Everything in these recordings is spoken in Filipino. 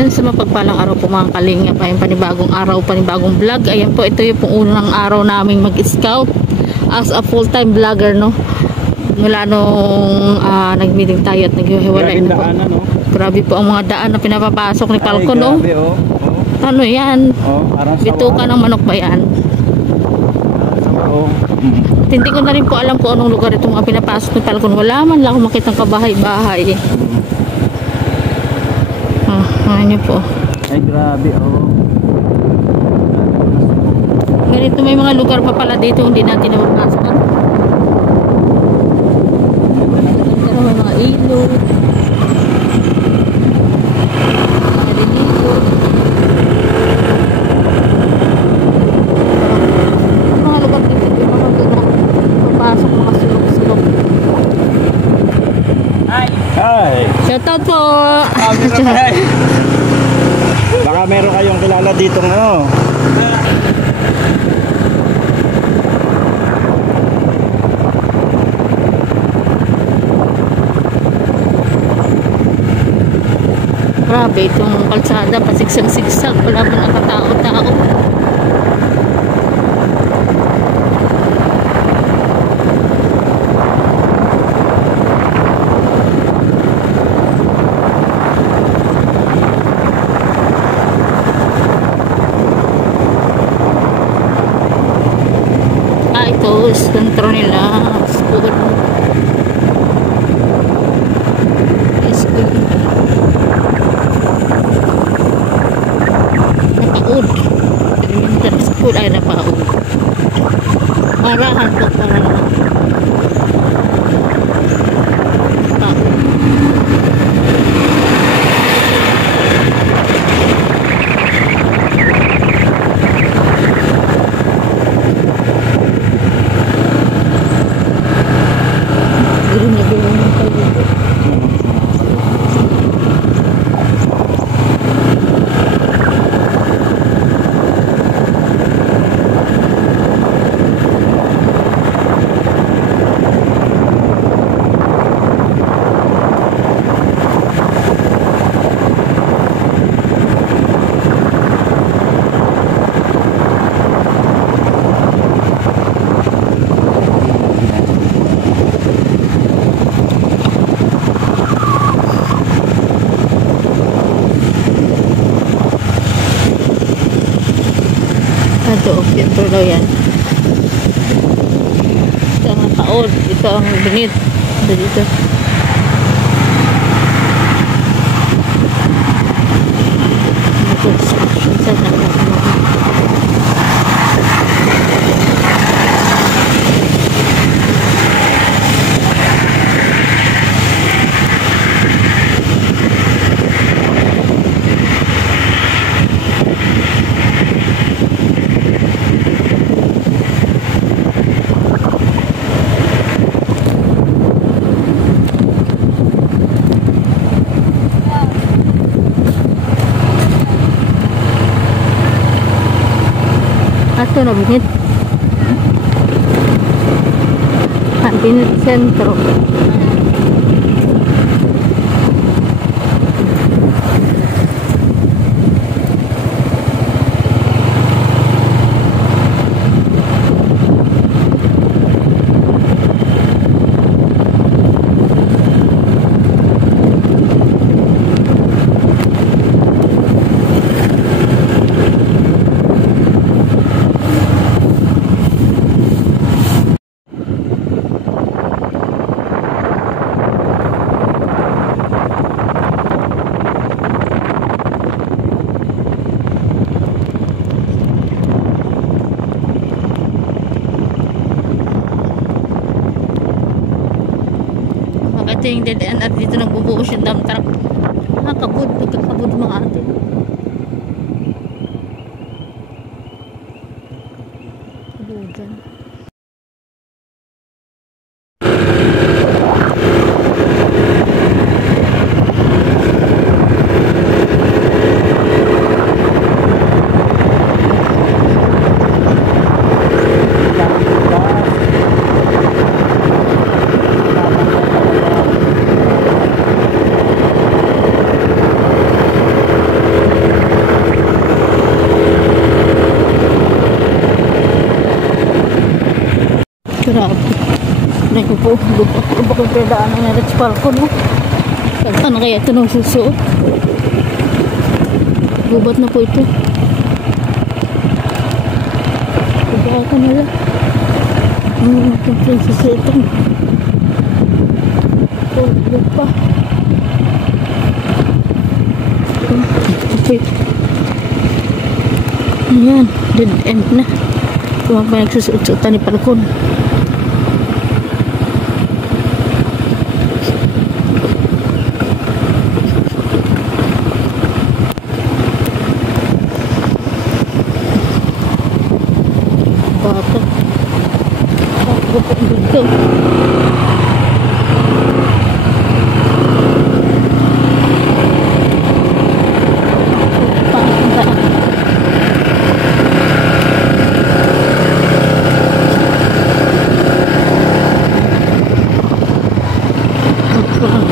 Ayun, sa mapagpalang araw po mga kalingap, ayun, panibagong araw, panibagong vlog. Ayan po, ito yung pong unang araw namin mag-scout as a full-time vlogger, no? Mula nung nag-meeting tayo at naghihiwalay na po. No? Grabe po ang mga daan na pinapapasok ni Falcon, no? Oh. Ano yan? Bituka ng manok ba yan? Hindi ko na rin po alam kung anong lugar itong pinapasok ni Falcon. Wala man lang akong makitang kabahay-bahay. Ano po? Ay, grabe, Ganito, may mga lugar pa pala dito hindi natin napapasok. May mga ilog. Mga lugar dito, yung mga lugar papasok, mga sulok-sulok. Hi! Shoutout po! Baka meron kayong kilala dito ano. Grabe itong kalsada, pasigsag-sigsag, wala man nakatao-tao. Ito, sentro nila, school. Napaud. Elementary school ay napaud. Marahan po para ito daw yan. Ito ang taod. Ito ang binit. Dito. Ito na binit. Binit sentro. Ito yung dead end at dito nagbubuhos yung dump truck. Nagkakabud mga ate. Kabudan. po. Lubak yung pinadaanan na Rich Falco, no? Saan na kaya ito nung susuot? Gubat na po ito. Lubak ako nila. Itong princess ito. Ito, lubak pa. Okay. Ayan, dead end na. Kung pa nagsusuot-suotan ni Falcon. Bata. Ako po dito.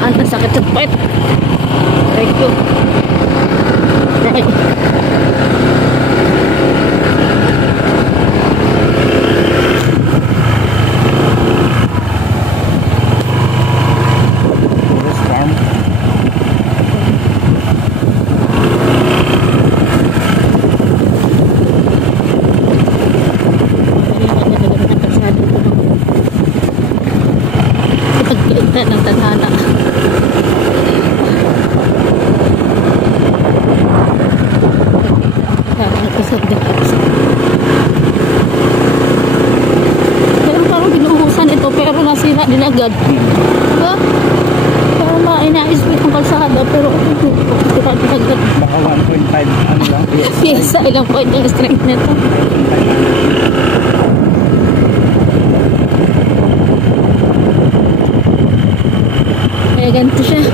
Ang sakit sa puwet. Right ko. Right. Pagkaita ng tadhana. Pero parang binuhusan ito pero nasira din agad. Diba? Parang mainais mo itong kalsada pero sira din agad. Baka 1.5 ano lang. Yes, ilang point yung strength nito. Kaya ganito siya.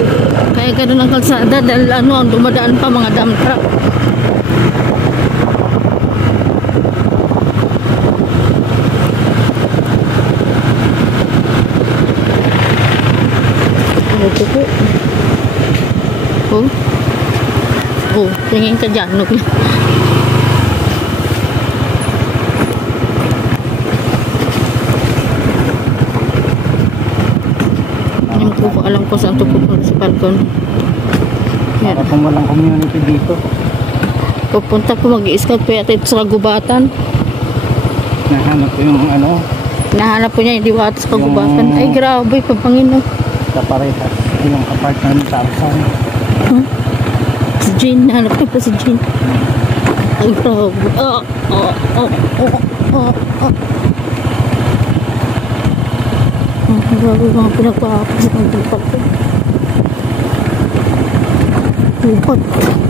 Kaya ganun ang kalsada dahil ano, dumadaan pa mga dump truck. Ito po. Oh. Oh, tingin ka dyan. Yung po, alam ko saan ito pupunta sa Falcon. Para kung walang community dito. Pupunta po mag-i-scout po yata ito sa kagubatan. Nahanap ko yung ano. Nahanap po niya yung diwata sa kagubatan. Yung... Ay, grabe, Panginoon. Sa Paretas. Yung apartment ng Tarzan. Huh? Si Jean, nahanap niya po si Jean. Ay, grabe. Grabe mga pinagpapakos sa pagpapag ko. Upat.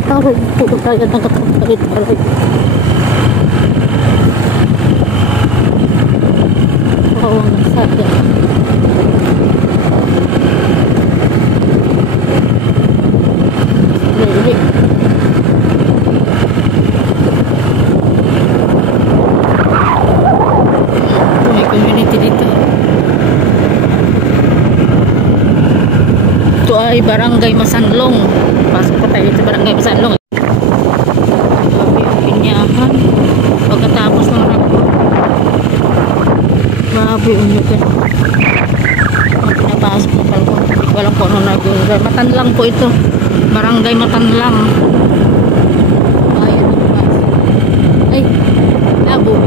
Taray po tayo ng katapalit. Taray. Bawang nasada. Lili. May community dito. Ito ay Barangay Masanlong. Pasok pa tayo sa Barangay Masanlong. Grabe yung pinyahan. Pagkatapos ng rakot. Grabe yung nyugan. Ang pinapasok ng Falcon. Walang po ano nag-uulay. Matanlang po ito. Barangay Matanlang. Bayan ng Pasok. Ay, labo.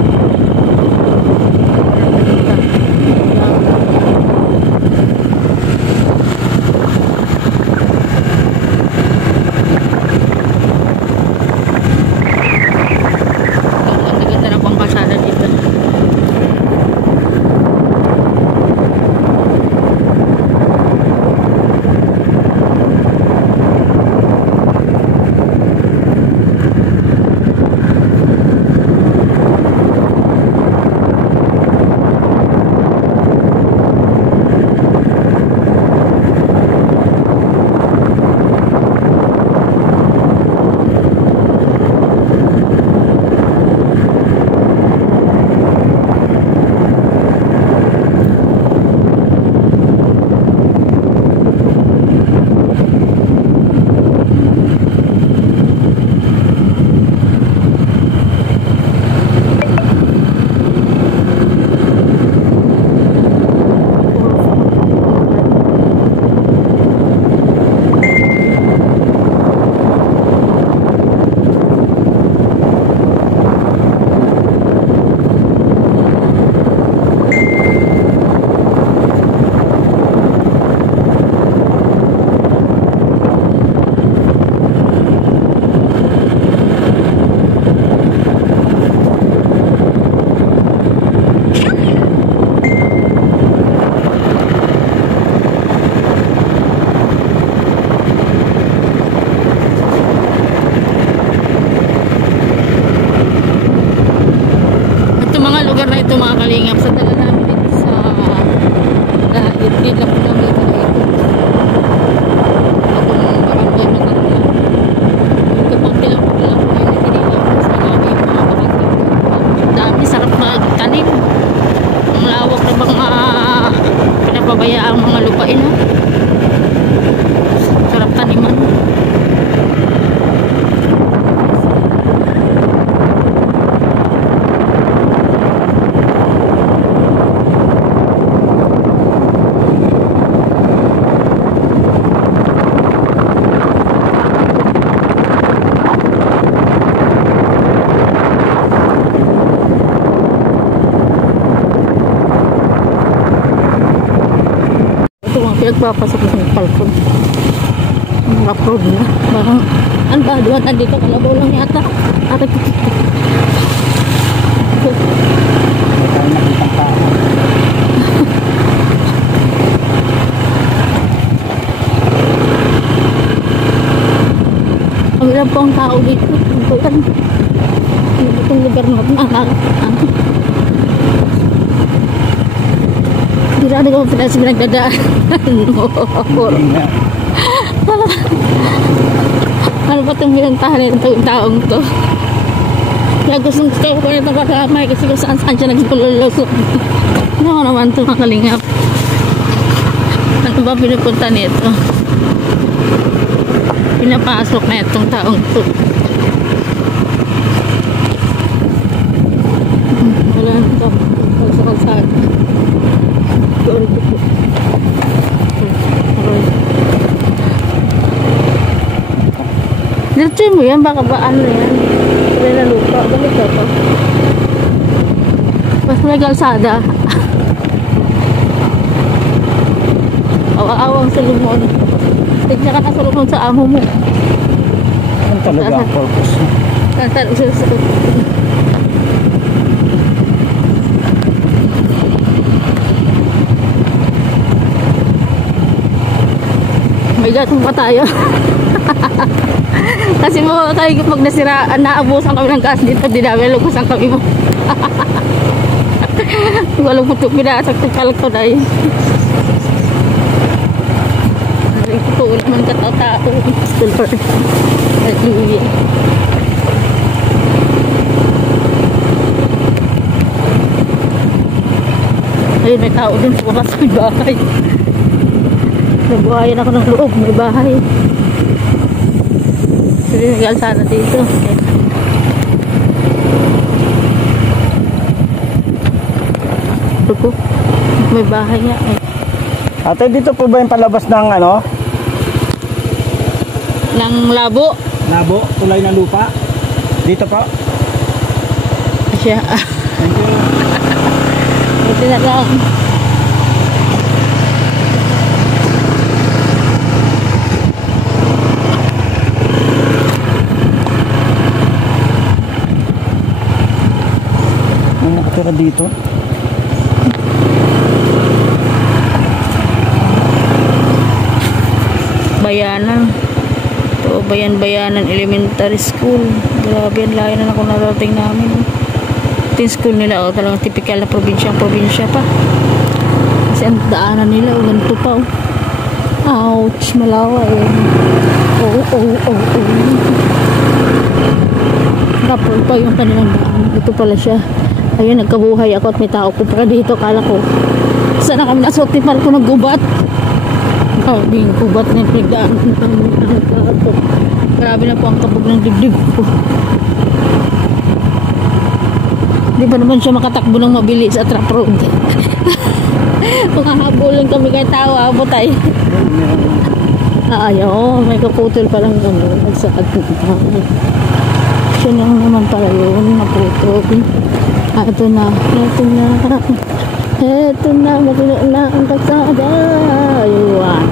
ito mga kalingap sa dala namin dito sa itlap lang dito na ito. Ako ng barangay Matagla. Ito pang tilang-tilang ko ngayon na tinilap sa namin mga barangay. Dami, sarap magtanim. Ang lawak na mga pinapabayaang mga lupain. Sarap taniman. Pinagpapasok na ng palkon. Naka-prod na. Parang, ang baduan nandito, kalabaw lang yata. At Tayo nakitang tao. ang ilang po ang tao dito. Ito yan. Itong lugar na Dirado ko pala sa pinagdadaan. Ano ba itong binantahan itong taong to? Kaya gusto ko nito kasamay kasi kung saan siya nagpululusok. Ano naman ito makalingap? Ano ba pinupunta nito? Pinapasok na itong taong to. Wala nito. Sa kalsada. Diretso mo yan, baka ba ano yan? Kaya na lupa, ganito to. Mas may kalsada. Awa-awang sa lumon. Tignan ka na sa lumon sa amo mo. Ano talaga ang purpose niya? May gatong pa tayo. Kasi mo tayo pag nasiraan, naabusan kami ng gas dito, di namin lukusan kami mo. Walang putok pinasak ng kalko na yun. Ay, puto naman katao-tao. Hallelujah. Ayun, may tao din sa sa bahay. Nabuhayan ako ng loob, may bahay. Sige, nag-alsana dito. Ito, may bahay nga eh. Ate, dito po ba yung palabas ng ano? Ng labo. Labo, tulay ng lupa? Dito po? Siya. Thank you. Buti na lang. May nakatira dito. Bayanan. Ito, Bayan-Bayanan Elementary School. Grabe, ang layo na ako narating namin. Ito yung school nila, oh, talagang typical na probinsya pa. Kasi ang daanan nila, oh, ganito pa, oh. Ouch, malawa, eh. Oh. Rapol pa yung kanilang daan. Ito pala siya. Ayun, nagkabuhay ako at may tao ko pa dito. Kala ko, sana kami nasorti para ko naggubat. Bing kubat na yung pinagdaan. Grabe na po ang kapag ng dibdib ko. Di ba naman siya makatakbo ng mabilis at trap road? Kung hahabulin kami kay tao, abotay. Ayaw, may kaputol palang gano'n. Nagsakad ko. Siya lang naman pala yun, naputol. Ito na. Matino na ang kalsada. Ayun.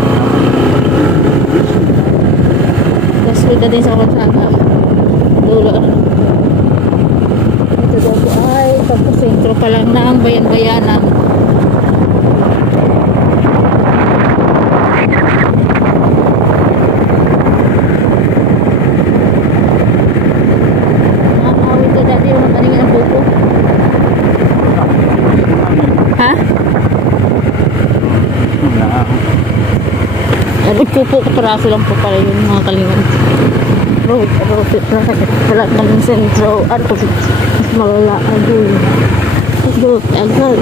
Tapos ulit din sa kalsada. Dulo. Ito daw po ay pagkasentro pa lang na ang Bayan-Bayanan. Nakakawit na dati yung matalingan ng buko. Upo ko piraso lang po pala yun mga kalingan. Road, wala naman sentro. Ano po, mas malala. Agad. Agad.